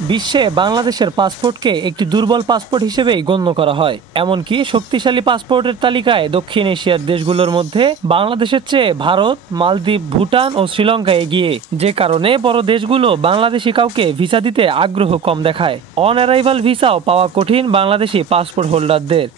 বিশ্বে বাংলাদেশের পাসপোর্টকে একটি দুর্বল পাসপোর্ট হিসেবেই গণ্য করা হয়। এমনকি শক্তিশালী পাসপোর্টের তালিকায় দক্ষিণ এশিয়ার দেশগুলোর মধ্যে বাংলাদেশের চেয়ে ভারত, মালদ্বীপ, ভুটান ও শ্রীলঙ্কা এগিয়ে, যে কারণে বড় দেশগুলো বাংলাদেশি কাউকে ভিসা দিতে আগ্রহ কম দেখায়। অন অ্যারাইভাল ভিসাও পাওয়া কঠিন বাংলাদেশি পাসপোর্ট হোল্ডারদের।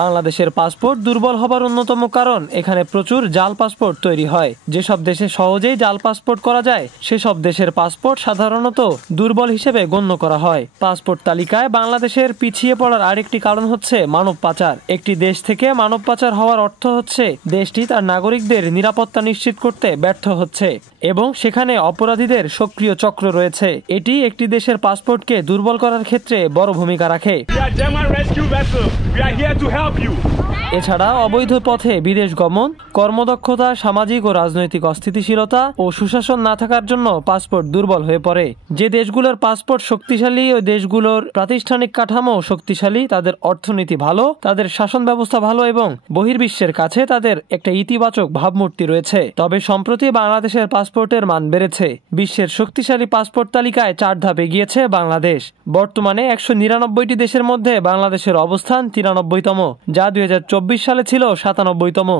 বাংলাদেশের পাসপোর্ট দুর্বল হবার অন্যতম কারণ এখানে প্রচুর জাল পাসপোর্ট তৈরি হয়। যেসব দেশে সহজেই জাল পাসপোর্ট করা যায় সেসব দেশের পাসপোর্ট সাধারণত দুর্বল হিসেবে গণ্য করা হয়। পাসপোর্ট তালিকায় বাংলাদেশের পিছিয়ে পড়ার আরেকটি কারণ হচ্ছে মানব পাচার। একটি দেশ থেকে মানব পাচার হওয়ার অর্থ হচ্ছে দেশটি তার নাগরিকদের নিরাপত্তা নিশ্চিত করতে ব্যর্থ হচ্ছে এবং সেখানে অপরাধীদের সক্রিয় চক্র রয়েছে। এটি একটি দেশের পাসপোর্টকে দুর্বল করার ক্ষেত্রে বড় ভূমিকা রাখে। এছাড়া অবৈধ পথে বিদেশ গমন, কর্মদক্ষতা, সামাজিক ও রাজনৈতিক অস্থিতিশীলতা ও সুশাসন না থাকার জন্য পাসপোর্ট দুর্বল হয়ে পড়ে। যে দেশগুলোর পাসপোর্ট শক্তিশালী ও দেশগুলোর প্রাতিষ্ঠানিক কাঠামো শক্তিশালী, তাদের অর্থনীতি ভালো, তাদের শাসন ব্যবস্থা ভালো এবং বহির্বিশ্বের কাছে তাদের একটা ইতিবাচক ভাবমূর্তি রয়েছে। তবে সম্প্রতি বাংলাদেশের পাসপোর্টের মান বেড়েছে। বিশ্বের শক্তিশালী পাসপোর্ট তালিকায় 4 ধাপে গিয়েছে বাংলাদেশ। বর্তমানে 199টি দেশের মধ্যে বাংলাদেশের অবস্থান 93তম, যা 2024 সালে ছিল 97তম।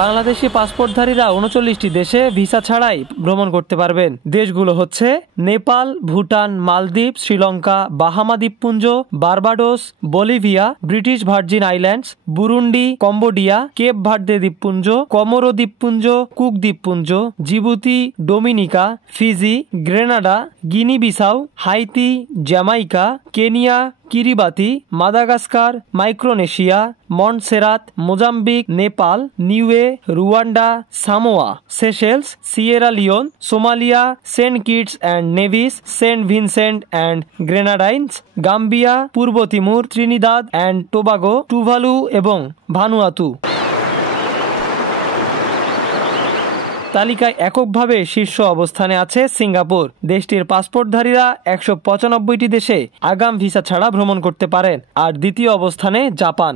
বাংলাদেশি পাসপোর্টধারীরা 39টি দেশে ভিসা ছাড়াই ভ্রমণ করতে পারবেন। দেশগুলো হচ্ছে নেপাল, ভুটান, মালদ্বীপ, শ্রীলঙ্কা, বাহামা Bahama, Barbados, Bolivia, British Virgin Islands, Burundi, Cambodia, Cape Verde দ্বীপপুঞ্জ, কমোরো দ্বীপপুঞ্জ, কুক দ্বীপপুঞ্জ, Djibouti, Dominica, Fiji, Grenada, Guinea Bissau, Haiti, Jamaica, Kenya, Kiribati, Madagascar, Micronesia, Montserrat, Mozambique, Nepal, Niue, Rwanda, Samoa, Seychelles, Sierra Leone, Somalia, Saint Kitts and Nevis, Saint Vincent and Grenadines, Gambia, পূর্ব Timor, Trinidad and Tobago, Tuvalu এবং Vanuatu. তালিকায় এককভাবে শীর্ষ অবস্থানে আছে Singapore. দেশটির পাসপোর্টধারীরা 195টি দেশে আগাম ভিসা ছাড়া ভ্রমণ করতে পারেন। আর দ্বিতীয় অবস্থানে জাপান।